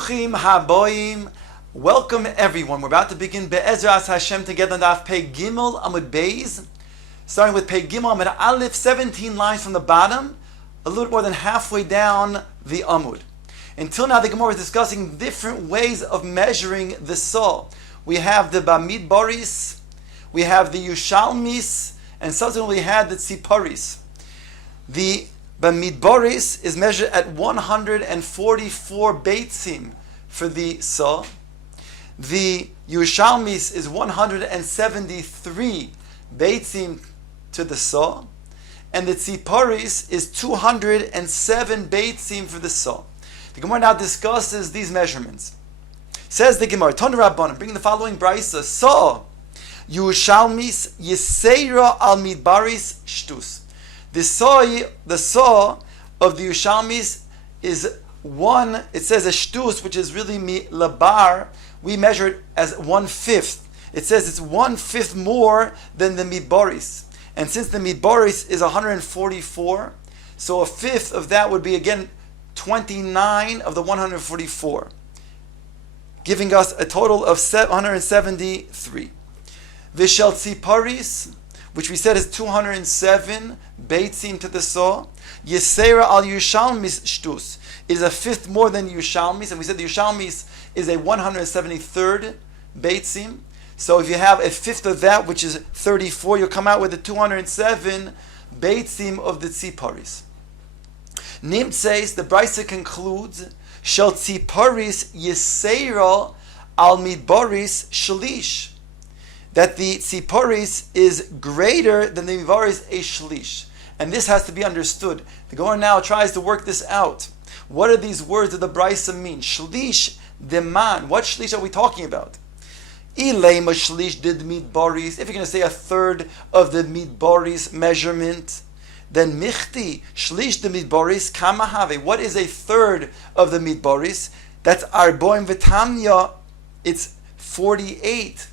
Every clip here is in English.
Bruchim haboim. Welcome everyone. We're about to begin Be'ezras Hashem together on Daf Pei Gimel Amud Beis. Starting with Pei Gimel Amud Aleph, 17 lines from the bottom, a little more than halfway down the Amud. Until now, the Gemara is discussing different ways of measuring the Saw. We have the Bamidbaris, we have the Yushalmis, and subsequently we had the Tziparis. The Bamidbaris is measured at 144 Beitzim for the Saw. The Yushalmis is 173 Beitzim to the Saw. And the Tziparis is 207 Beitzim for the Saw. The Gemara now discusses these measurements. Says the Gemara, Ton Rabbanan, bringing the following brisa: Saw Yushalmis Yiseira al Midbaris Shtus. The saw of the Yushalmis is one. It says a shtus, which is really labar. We measure it as 1/5. It says it's 1/5 more than the midbaris, and since the midbaris is 144, so a fifth of that would be again 29 of the 144, giving us a total of 173. Vishel Tziparis, which we said is 207 Beitzim to the Saw. Yisera al Yushalmis Shtus is a fifth more than Yushalmis, and we said the Yushalmis is a 173rd Beitzim. So if you have a fifth of that, which is 34, you'll come out with the 207 Beitzim of the Tziparis. Nimtzeis, the Brisa concludes, Shel Tziparis Yisera al Midbaris Shalish, that the Tziparis is greater than the Midbaris a Shalish. And this has to be understood. The Gemara now tries to work this out. What do these words of the Brisa mean? Shalish deman. What Shalish are we talking about? Ilema Shalish did Midbaris. If you're going to say a third of the Midbaris measurement, then Michti Shalish de Midbaris Kamahave. What is a third of the Midbaris? That's Arboim V'Tamya. It's 48.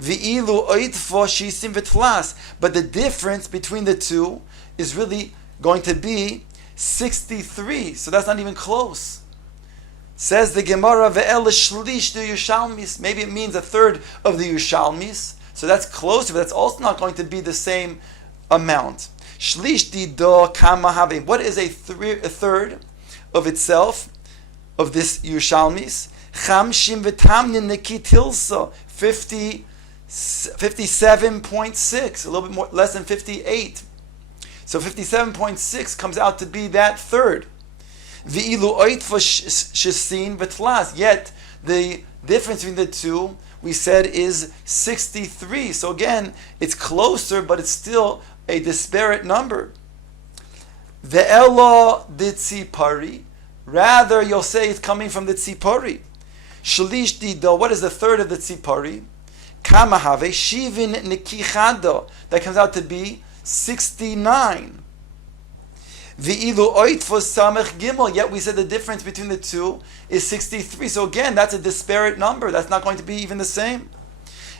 V'ilu oitfo shisim v'tlas. But the difference between the two is really going to be 63. So that's not even close. Says the Gemara, ve'el shlish du Yushalmis. Maybe it means a third of the Yushalmis. So that's closer, but that's also not going to be the same amount. Shlish di do kama have. What is a third of itself, of this Yushalmis? Chamshim v'tamnin nekitilsa. 57.6, a little bit more, less than 58. So 57.6 comes out to be that third. V'ilu oitfa shesin v'tlas. Yet the difference between the two, we said, is 63. So again, it's closer, but it's still a disparate number. Ve'elo de tzipari. Rather, you'll say it's coming from the tzipari. Shalish dido. What is the third of the tzipari? Kamahave shivin nikichado. That comes out to be 69. V'ilu oitfos samech gimel. Yet we said the difference between the two is 63. So again, that's a disparate number. That's not going to be even the same.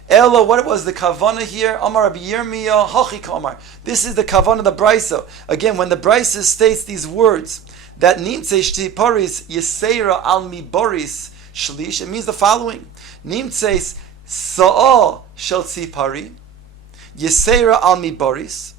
Ella, what was the kavana here? Amar Rabbi Yirmiyahu hachi kamar. This is the kavana of the brisa. Again, when the brisa states these words, that nimtzei shtiparis yiseira al miboris shlish, it means the following: nimtzei Sa'a shel tzipari, Yisera al mibaris.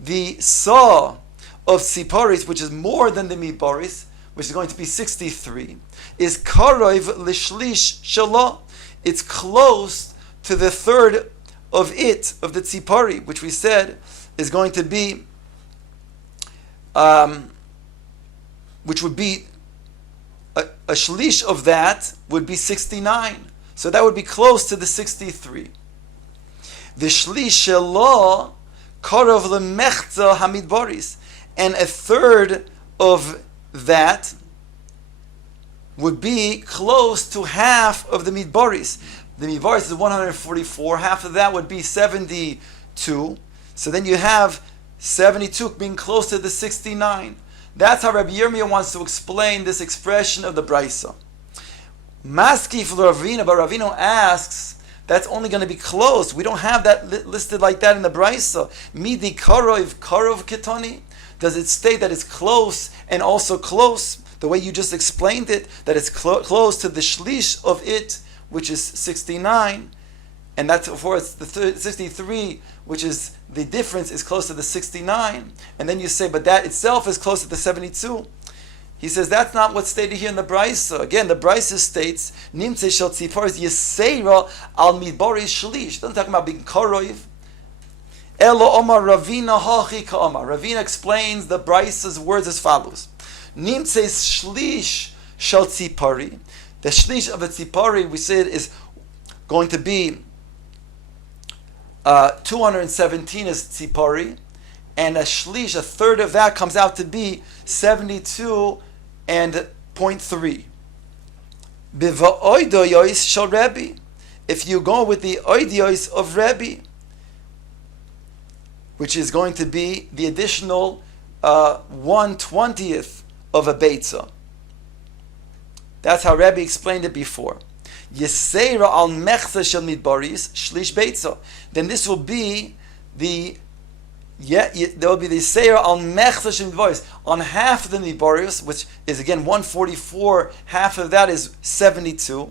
The saw of tziparis, which is more than the mibaris, which is going to be 63, is karov l'shlish shala. It's close to the third of it, of the tzipari, which we said is going to be, which would be, a shlish of that would be 69. So that would be close to the 63. The shlish shelo karov lemechza hamidbaris, and a third of that would be close to half of the midbaris. The midbaris is 144. Half of that would be 72. So then you have 72 being close to the 69. That's how Rabbi Yirmiyahu wants to explain this expression of the brisa. Maski for Ravina, but Ravino asks, that's only going to be close. We don't have that listed like that in the Brisa. Midi karov ketoni. Does it state that it's close and also close? the way you just explained it, that it's close to the shlish of it, which is 69, and that's for it's the 63, which is the difference is close to the 69, and then you say, but that itself is close to the 72. He says that's not what's stated here in the Brisa. Again, the Brisa states, Nimtze shel tziporis yeseira al midbari shlish. It doesn't talk about being koroiv. Elo omar Ravina hachi ka'omar. Ravina explains the Brisa's words as follows. Nimtze shlish shel tzipari. The shlish of a tzipari, we said, is going to be 217 is tzipari, and a shlish, a third of that, comes out to be 72 and 0.3. B'va'oidoyos shel Rebbe. If you go with the oidoyos of Rebbe, which is going to be the additional 1/20th of a beitzah. That's how Rebbe explained it before. Yeseira al mechza shel midbaris shlish beitzah. Then this will be the there will be the seira al mechza shel midbaris on half of the midbaris, which is again 144. Half of that is 72.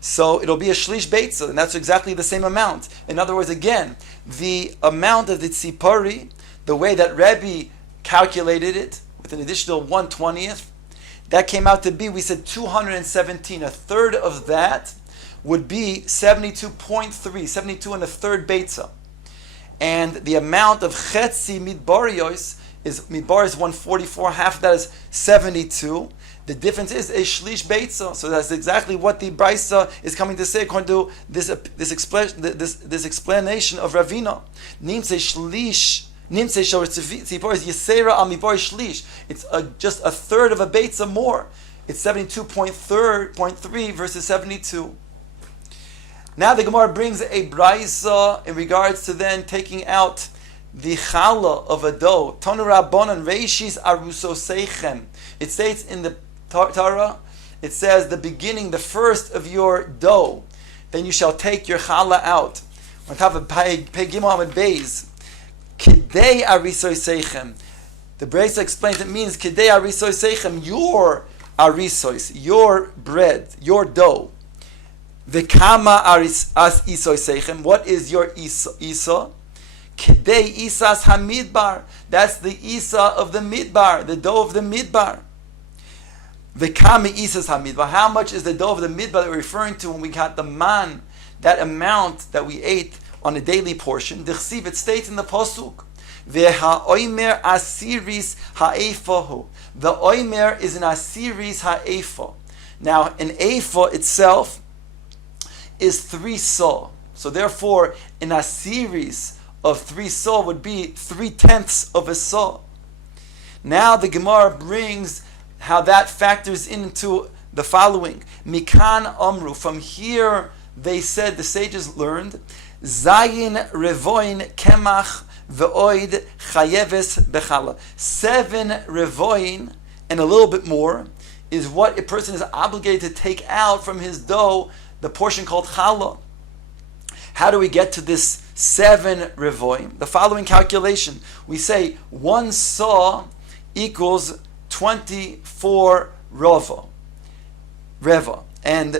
So it'll be a shlish beitzah, and that's exactly the same amount. In other words, again, the amount of the tzipari, the way that Rebbe calculated it with an additional 1/20th, that came out to be, we said 217. A third of that would be 72.3, 72 and a third beitzah. And the amount of chetzi midbarios is 144, half of that is 72. The difference is a shlish beitzah. So that's exactly what the Brisa is coming to say according to this explanation of Ravina. Nimtze shlish. Nimtze shor is yisera al mibor shlish. It's just a third of a beitzah more. It's 72.3 versus 72. Now the Gemara brings a brisa in regards to then taking out the challah of a dough. Tonu rabbanan reishis arusoseichem. It states in the Torah, it says the beginning, the first of your dough, then you shall take your challah out. On top of Pei Gimel Amud Beis, Kidei arisoseichem. The Brisa explains it means Kidei arisoseichem, your arisos, your bread, your dough. V'kama as isoseichem. What is your isa? Kidei isas hamidbar. That's the isa of the midbar, the dough of the midbar. V'kama isas hamidbar. How much is the dough of the midbar that we're referring to when we got the man, that amount that we ate on a daily portion? D'chsiv, it states in the pasuk, V'ha'oimer asiris ha'efahu. The oimer is an asiris ha'efa. Now, an efa itself is 3 saw. So therefore, in a series of 3 saw would be 3/10 of a saw. Now the Gemara brings how that factors into the following. Mikan Amru. From here they said, the sages learned, Zayin revoin kemach ve'oid chayeves bechala. 7 revoin and a little bit more is what a person is obligated to take out from his dough, the portion called challah. How do we get to this 7 revoim? The following calculation. We say 1 saw equals 24 reva. And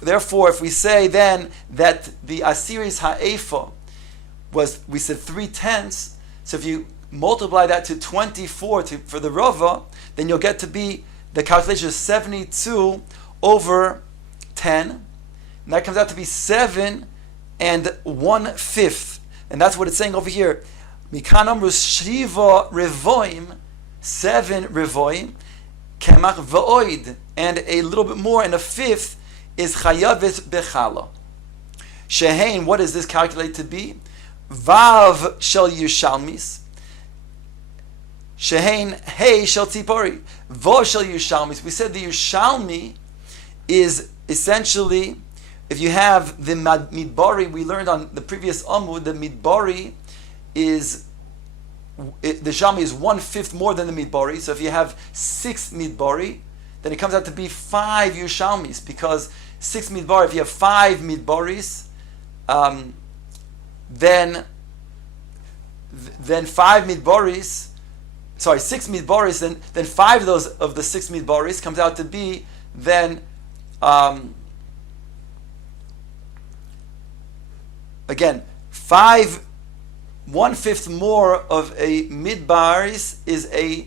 therefore, if we say then that the asiris ha'efa was, we said 3/10, so if you multiply that to 24 for the rava, then you'll get to be, the calculation is 72 over 10, and that comes out to be 7 and 1/5, and that's what it's saying over here. Mikan amru shiva revoim, 7 revoim, kemach v'oid, and a little bit more, and a 5th is chayavet bechala. Shehein, what does this calculate to be? Vav shel Yerushalmis. Shehein hey shel tzipori. Vav shel Yerushalmis. We said the Yerushalmi is essentially, if you have the midbari, we learned on the previous Amud, the midbari is, the Shalmi is 1/5 more than the midbari. So if you have 6 midbari, then it comes out to be 5 Yerushalmis, because 6 midbar, if you have 5 midbaris, then 5 midbaris, 6 midbaris, then 5 of those of the 6 midbaris comes out to be then again 1/5 more of a midbaris is the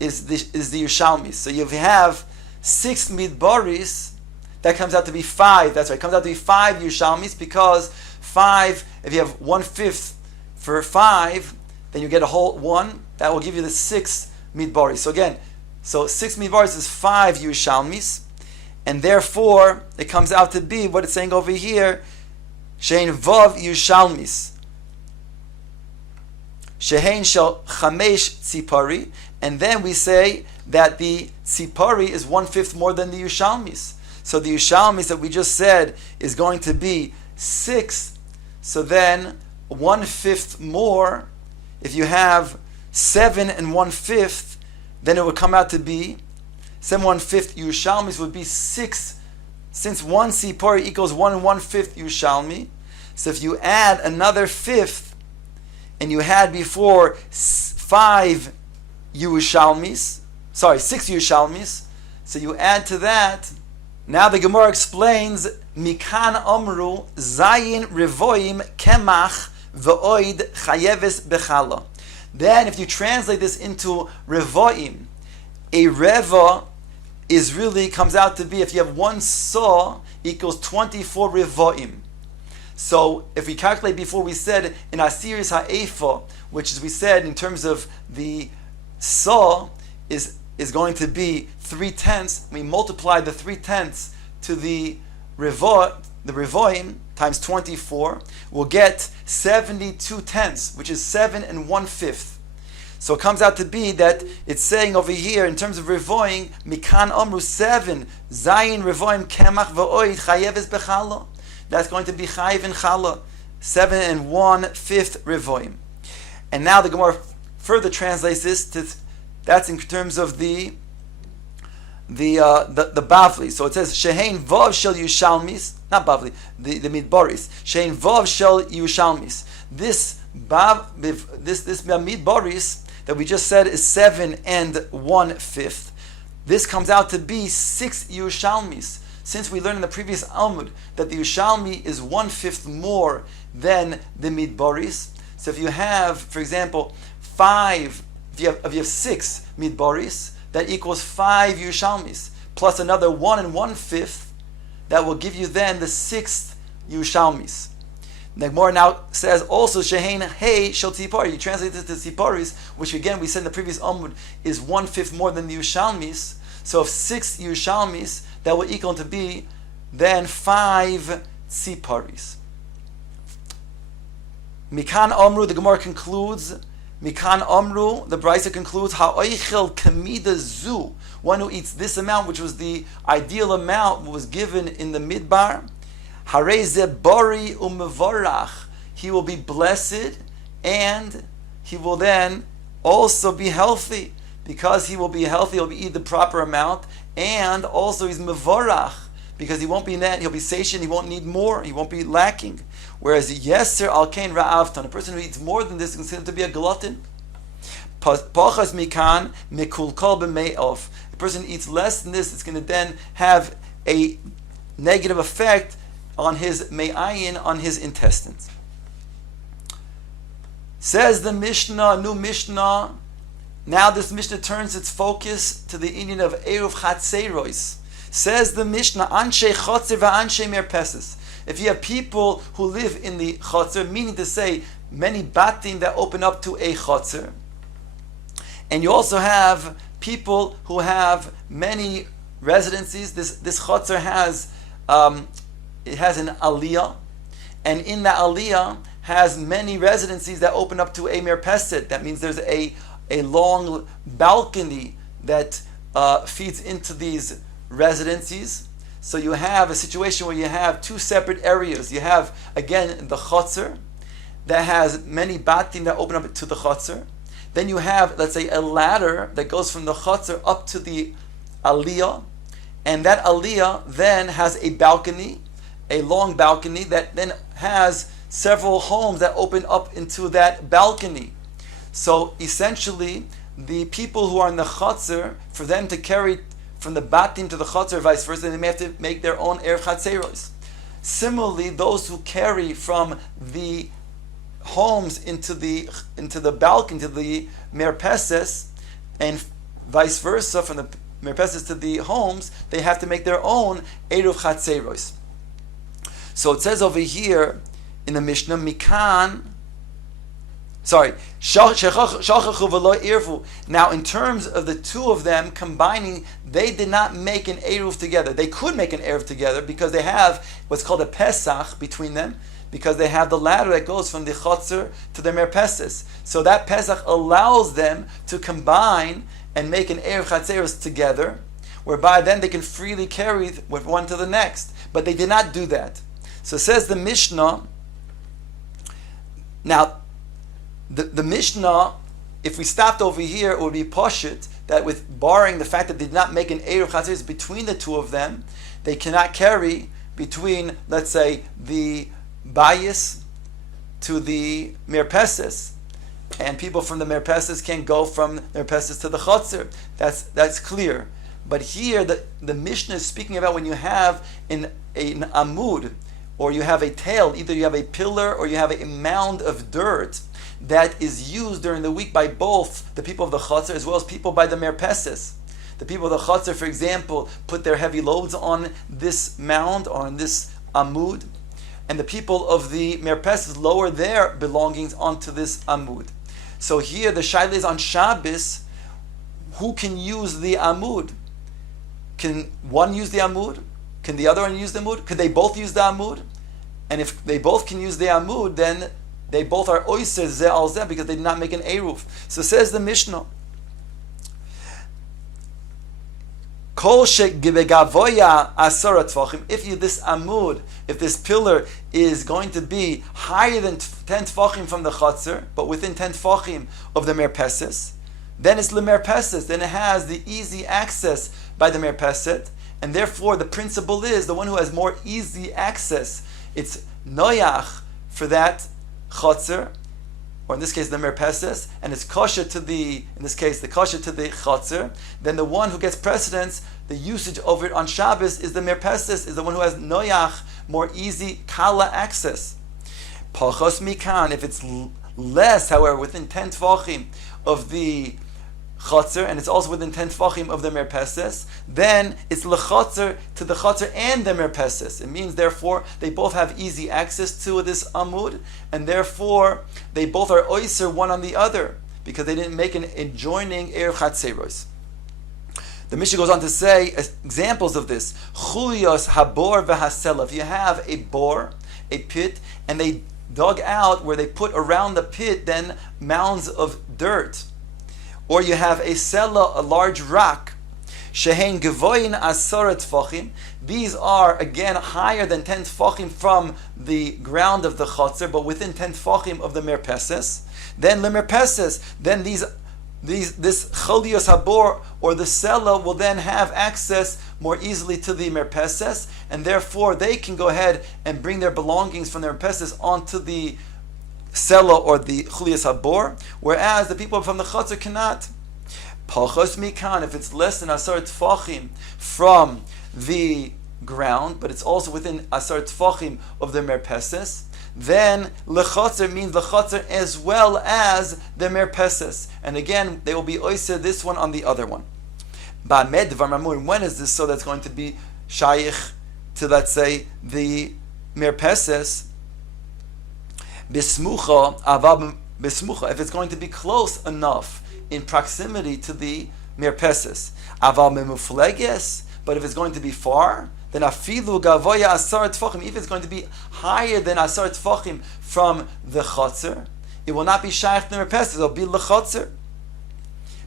Yerushalmis. So if you have 6 midbaris, that comes out to be 5. That's right, it comes out to be 5 Yerushalmis, because 5, if you have 1/5 for 5, then you get a whole 1. That will give you the 6 midbaris. So again, 6 midbaris is 5 Yerushalmis, and therefore it comes out to be what it's saying over here, Shein Vav Yerushalmis. Shehein Shel Chamesh Tzipari, and then we say that the Tzipari is 1/5 more than the Yerushalmis. So the Yerushalmis that we just said is going to be 6. So then 1/5 more. If you have 7 and 1/5, then it would come out to be 7 1/5 Yerushalmis would be 6. Since 1 Tzipari equals 1 1/5 Yerushalmi, so if you add another 5th, and you had before 5 Yerushalmis, 6 Yerushalmis, so you add to that. Now the Gemara explains, Mikan Omru Zayin Revoim Kemach V'oid Chayeves Bechala. Then if you translate this into Revoim, a Reva is really, comes out to be, if you have 1 saw equals 24 Revoim. So if we calculate before, we said in Asiris Ha'efa, which is we said in terms of the saw is going to be 3/10. We multiply the 3/10 to the Revoim times 24. We'll get 72/10, which is 7 and 1/5. So it comes out to be that it's saying over here in terms of Revoim, Mikan Omru 7, Zayin Revoim Kemach V'oid Chayeves Bechala. That's going to be Chayiv and Chala, 7 and 1/5 Revoim. And now the Gemara further translates this to, that's in terms of the Bavli. So it says Shehein Vav Shel Yerushalmis, not Bavli, the Midbaris. Shehein Vav Shel Yerushalmis. This Midbaris that we just said is 7 and 1/5. This comes out to be 6 Yerushalmis. Since we learned in the previous Amud that the Yerushalmi is 1/5 more than the Midbaris, so if you have, for example, 5, if you have 6 Midbaris, that equals 5 Yerushalmis, plus another 1 and 1/5, that will give you then the 6th Yerushalmis. The Gemara now says also Shehein Hey Shel Tzipari. You translate this to Tziparis, which again we said in the previous Amud is 1/5 more than the Yerushalmis. So if 6 Yerushalmis, that will equal to be then 5 Tziparis. Mikan Omru, the Gemara concludes, Mikan Omru, the Brisa concludes, Ha'oichel Kamida Zu, one who eats this amount, which was the ideal amount, was given in the Midbar, Harei ze bori umevorach, he will be blessed, and he will then also be healthy. Because he will be healthy, he'll be eat the proper amount, and also he's mevorach, because he won't be net, he'll be satiated, he won't need more, he won't be lacking. Whereas yeser al kain ra'avtan, a person who eats more than this is considered to be a glutton. Pachas mikan mikulkol b'me'of. A person who eats less than this, it's going to then have a negative effect on his me'ayin, on his intestines. Says the Mishnah, new Mishnah. Now this Mishnah turns its focus to the Indian of Eruv Chatzeros. Says the Mishnah, Anshe Chotzer va'anshe Merpeses. If you have people who live in the Chotzer, meaning to say many batim that open up to a Chotzer, and you also have people who have many residencies, this Chotzer has it has an aliyah, and in that aliyah has many residencies that open up to a merpeset. That means there's a long balcony that feeds into these residencies. So you have a situation where you have two separate areas. You have, again, the chotzer that has many batim that open up to the chotzer. Then you have, let's say, a ladder that goes from the chotzer up to the aliyah. And that aliyah then has a balcony, a long balcony that then has several homes that open up into that balcony. So essentially, the people who are in the Chatzar, for them to carry from the Batim to the Chatzar, vice versa, they may have to make their own Erev Chatzeros. Similarly, those who carry from the homes into the balcony, to the Merpeses, and vice versa, from the Merpeses to the homes, they have to make their own Erev Chatzeros. So it says over here in the Mishnah, Mikan, now in terms of the two of them combining, they did not make an Eruv together. They could make an Eruv together because they have what's called a Pesach between them, because they have the ladder that goes from the Chotzer to the Merpeses. So that Pesach allows them to combine and make an Erev Chatzeros together, whereby then they can freely carry with one to the next. But they did not do that. So says the Mishnah, now the Mishnah, if we stopped over here, it would be Pashut, that with barring the fact that they did not make an Erev Chatzeros between the two of them, they cannot carry between, let's say, the Bayis to the Merpeses, and people from the Merpeses can go from Merpeses to the Chotzer. That's clear. But here the Mishnah is speaking about when you have an Amud, or you have a tail, either you have a pillar or you have a mound of dirt that is used during the week by both the people of the Chotzer as well as people by the Merpeses. The people of the Chotzer, for example, put their heavy loads on this mound or on this Amud, and the people of the Merpeses lower their belongings onto this Amud. So here the Shaila is on Shabbos, who can use the Amud? Can one use the Amud? Can the other one use the Amud? Could they both use the Amud? And if they both can use the Amud, then they both are Oyser Zeh al Zeh because they did not make an Eruv. So says the Mishnah, if this Amud, if this pillar is going to be higher than 10 Tfachim from the Chatzar, but within 10 Tfachim of the Merpeses, then it's Lemerpeses, then it has the easy access by the Merpeset, and therefore the principle is the one who has more easy access, it's Noyach for that Chatzar, or in this case the Merpeses, and it's kosher to the, in this case the kosher to the Chatzar, then the one who gets precedence, the usage over it on Shabbos is the Merpeses, is the one who has Noyach, more easy Kala access. Pachos Mikan, if it's less, however, within 10 Tfachim of the Chatzar, and it's also within 10 Tfachim of the Merpeses, then it's L'Chatzar to the Chatzar and the Merpeses. It means, therefore, they both have easy access to this Amud, and therefore, they both are Oyser one on the other, because they didn't make an adjoining Erev Chatzeros. The Mishnah goes on to say examples of this. Chulios habor v'hasela. If you have a bore, a pit, and they dug out where they put around the pit then mounds of dirt, or you have a sela, a large rock, shehein gevoyin asara tfachim. These are again higher than 10 tfachim from the ground of the chatzar, but within 10 tfachim of the merpeses. Then lemerpeses, then this cholios habor or the sela will then have access more easily to the merpeses, and therefore they can go ahead and bring their belongings from their merpeses onto the sela or the cholios habor, whereas the people from the chatzar cannot. Pachos mikan, if it's less than asar tfachim from the ground, but it's also within asar tfachim of the merpeses, then lechatzer means lechatzer as well as the merpeses, and again they will be oiser this one on the other one. Ba'med dvar mamur, when is this so that's going to be shaykh to, let's say, the merpeses? Bismucha avav bismucha, if it's going to be close enough in proximity to the merpeses. Aval memufleges, but if it's going to be far, then afilu gavoya asar tfachim, if it's going to be higher than asar tfachim from the chatzar, it will not be shaykh to the merpeses, it will be lechatzer,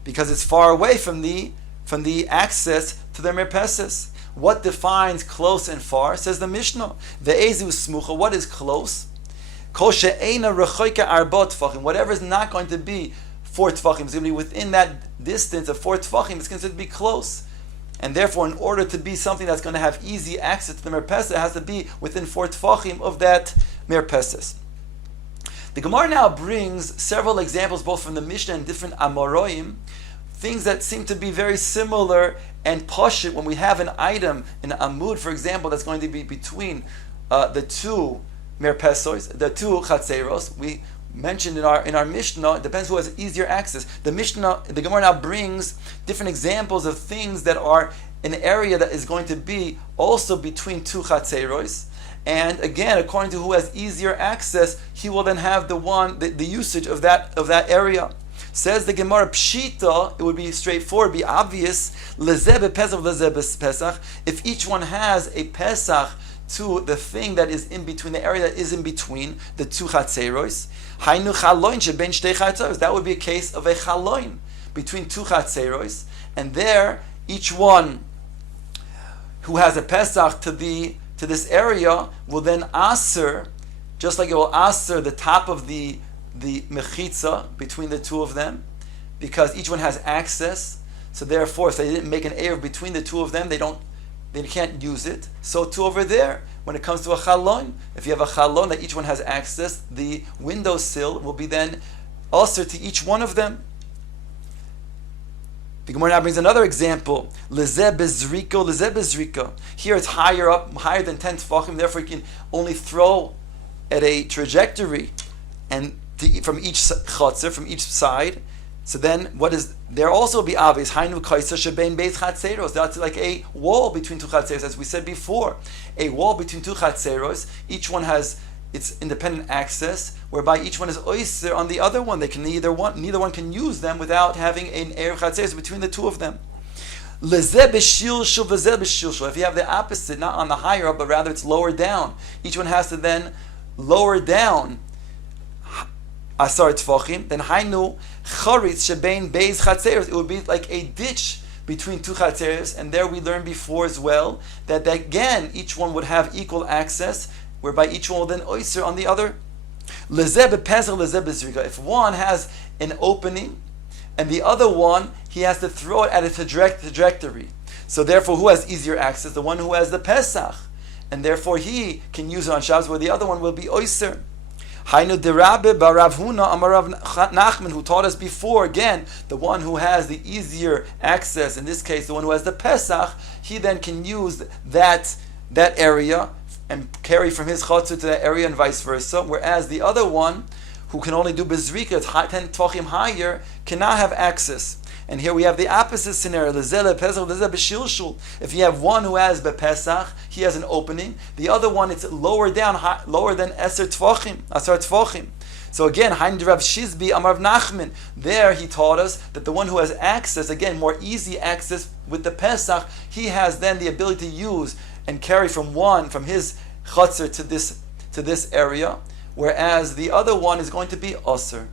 because it's far away from the access to the merpeses. What defines close and far? Says the Mishnah, the ezu smucha, what is close? Kol she'eina rechoika arba tfachim, whatever is not going to be 4 tfachim, it's going to be within that distance of 4 tfachim, it's considered to be close. And therefore, in order to be something that's going to have easy access to the merpeses, it has to be within 4 tfachim of that merpeses. The Gemara now brings several examples, both from the Mishnah and different Amoroim, things that seem to be very similar and pashut when we have an item, an amud, for example, that's going to be between the two merpesos, the two chatzeros. We mentioned in our Mishnah, it depends who has easier access. The Gemara now brings different examples of things that are an area that is going to be also between two chatzeros. And again, according to who has easier access, he will then have the usage of that area. Says the Gemara, Pshita, it would be straightforward, be obvious, Lezeh Pesach, Lezeh Pesach, if each one has a Pesach to the thing that is in between, the area that is in between the two chatzeros, Hainu Chaloin Sheben Shtei Chatzeros, that would be a case of a Chaloin between two chatzeros, and there, each one who has a Pesach to this area will then aser, just like it will aser the top of the mechitza between the two of them, because each one has access. So therefore, if they didn't make an eruv between the two of them, they can't use it. So too over there, when it comes to a chalon, if you have a chalon that each one has access, the windowsill will be then also to each one of them. The Gemara now brings another example. Lezeh bezriko, lezeh bezrika. Here it's higher up, higher than 10 tefachim, therefore you can only throw at a trajectory and from each chotzer, from each side. So then, what is there also be obvious? Hainu kaisa shebein beis chatzeros. That's like a wall between two chatzeros, as we said before. A wall between two chatzeros. Each one has its independent access, whereby each one is oyster on the other one. They can neither one can use them without having an erev chatzeros between the two of them. Lezeh b'shilshul v'zeh b'shilshul. If you have the opposite, not on the higher up, but rather it's lower down, each one has to then lower down asar tefachim. Then hainu charitz shebein beis chatzeros. It would be like a ditch between two chatzeros, and there we learned before as well that again each one would have equal access, whereby each one will then oyster on the other. Lezeh b'pesach, lezeh b'zrika. If one has an opening and the other one, he has to throw it at a trajectory. So therefore, who has easier access? The one who has the Pesach. And therefore he can use it on Shabbos, where the other one will be oyster. Hainu derabe barav Huna amarav Nachman, who taught us before, again, the one who has the easier access, in this case the one who has the Pesach, he then can use that area and carry from his chotzer to that area and vice versa, whereas the other one, who can only do bezrika, it's 10 tvachim higher, cannot have access. And here we have the opposite scenario. If you have one who has bepesach, he has an opening. The other one, it's lower down, lower than asar tvachim. So again, Hain Rav Shizbi Amar Rav Nachman. There he taught us that the one who has access, again, more easy access with the Pesach, he has then the ability to use and carry from his chotzer to this area, whereas the other one is going to be osir.